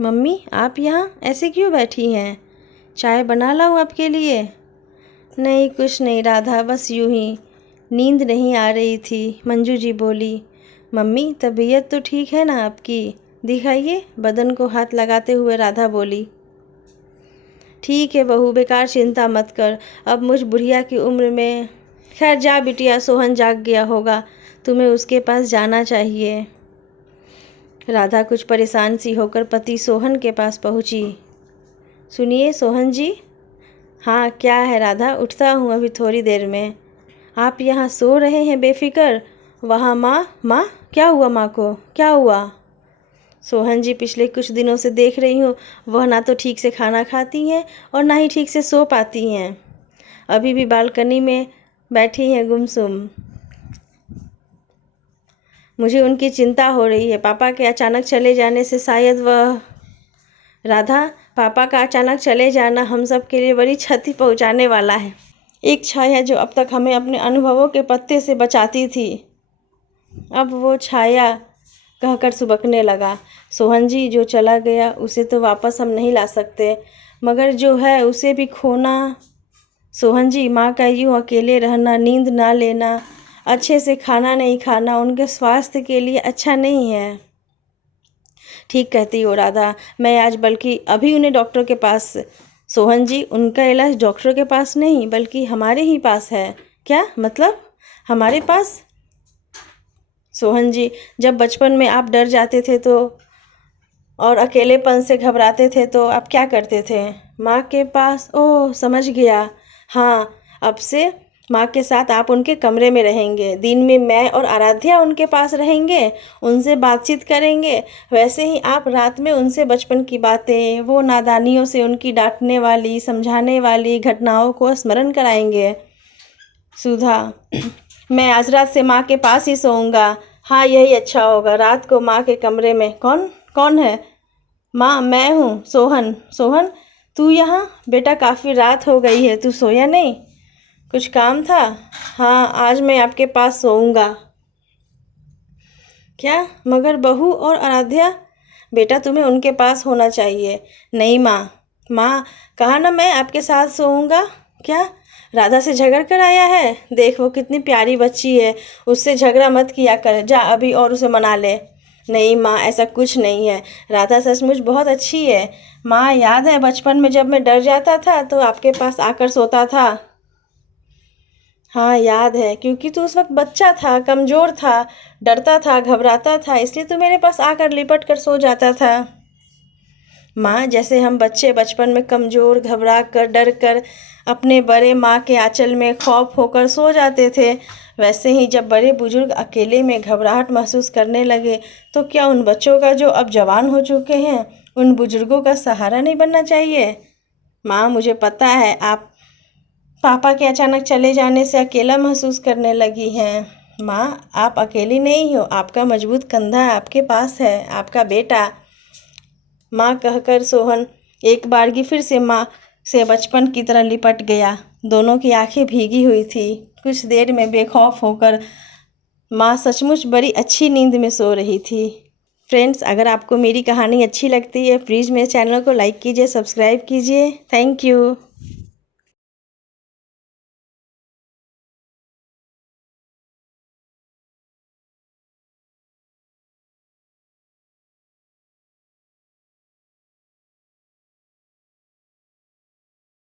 Mummy आप यहाँ ऐसे क्यों बैठी हैं? चाय बना लाऊं आपके लिए? नहीं कुछ नहीं राधा, बस यूं ही नींद नहीं आ रही थी। मंजू जी बोली। मम्मी तबीयत तो ठीक है ना आपकी? दिखाइए। बदन को हाथ लगाते हुए राधा बोली। ठीक है बहू, बेकार चिंता मत कर। अब मुझ बुढ़िया की उम्र में। खैर जा बिटिया, सोहन जाग गया होगा, तुम्हें उसके पास जाना चाहिए। राधा कुछ परेशान सी होकर पति सोहन के पास पहुंची। सुनिए सोहन जी। हाँ क्या है राधा, उठता हूँ अभी थोड़ी देर में। आप यहाँ सो रहे हैं बेफिक्र? वहाँ माँ क्या हुआ? माँ को क्या हुआ? सोहन जी पिछले कुछ दिनों से देख रही हूँ, वह ना तो ठीक से खाना खाती हैं और ना ही ठीक से सो पाती हैं। अभी भी बालकनी में बैठी हैं गुमसुम। मुझे उनकी चिंता हो रही है। पापा के अचानक चले जाने से शायद वह। राधा, पापा का अचानक चले जाना हम सब के लिए बड़ी क्षति पहुंचाने वाला है। एक छाया जो अब तक हमें अपने अनुभवों के पत्ते से बचाती थी, अब वो छाया कहकर सुबकने लगा। सोहन जी जो चला गया उसे तो वापस हम नहीं ला सकते, मगर जो है उसे भी खोना। सोहन जी, माँ का यूँ अकेले रहना, नींद ना लेना, अच्छे से खाना नहीं खाना उनके स्वास्थ्य के लिए अच्छा नहीं है। ठीक कहती हो राधा, मैं आज बल्कि अभी उन्हें डॉक्टर के पास। सोहन जी, उनका इलाज डॉक्टर के पास नहीं बल्कि हमारे ही पास है। क्या मतलब? हमारे पास? सोहन जी, जब बचपन में आप डर जाते थे तो और अकेलेपन से घबराते थे तो आप क्या करते थे? माँ के पास। ओह समझ गया। हाँ, अब से माँ के साथ आप उनके कमरे में रहेंगे। दिन में मैं और आराध्या उनके पास रहेंगे, उनसे बातचीत करेंगे। वैसे ही आप रात में उनसे बचपन की बातें, वो नादानियों से उनकी डांटने वाली समझाने वाली घटनाओं को स्मरण कराएंगे। सुधा, मैं आज रात से माँ के पास ही सोऊंगा। हाँ यही अच्छा होगा, रात को माँ के कमरे में। कौन कौन है? माँ मैं हूँ, सोहन। सोहन तू यहाँ? बेटा काफ़ी रात हो गई है, तू सोया नहीं? कुछ काम था? हाँ आज मैं आपके पास सोऊंगा। क्या? मगर बहू और आराध्या? बेटा तुम्हें उनके पास होना चाहिए। नहीं माँ कहा ना मैं आपके साथ सोऊंगा। क्या? राधा से झगड़ कर आया है? देख वो कितनी प्यारी बच्ची है, उससे झगड़ा मत किया कर। जा अभी और उसे मना ले। नहीं माँ ऐसा कुछ नहीं है, राधा सचमुच बहुत अच्छी है। माँ याद है बचपन में जब मैं डर जाता था तो आपके पास आकर सोता था? हाँ याद है, क्योंकि तू उस वक्त बच्चा था, कमज़ोर था, डरता था, घबराता था, इसलिए तू मेरे पास आकर लिपट कर सो जाता था। माँ जैसे हम बच्चे बचपन में कमज़ोर, घबरा कर, डर कर अपने बड़े माँ के आंचल में खौफ होकर सो जाते थे, वैसे ही जब बड़े बुजुर्ग अकेले में घबराहट महसूस करने लगे तो क्या उन बच्चों का जो अब जवान हो चुके हैं, उन बुजुर्गों का सहारा नहीं बनना चाहिए? माँ मुझे पता है आप पापा के अचानक चले जाने से अकेला महसूस करने लगी हैं। माँ आप अकेली नहीं हो, आपका मजबूत कंधा आपके पास है, आपका बेटा। माँ कहकर सोहन एक बारगी फिर से माँ से बचपन की तरह लिपट गया। दोनों की आंखें भीगी हुई थी। कुछ देर में बेखौफ होकर माँ सचमुच बड़ी अच्छी नींद में सो रही थी। फ्रेंड्स, अगर आपको मेरी कहानी अच्छी लगती है प्लीज़ मेरे चैनल को लाइक कीजिए, सब्सक्राइब कीजिए। Thank you.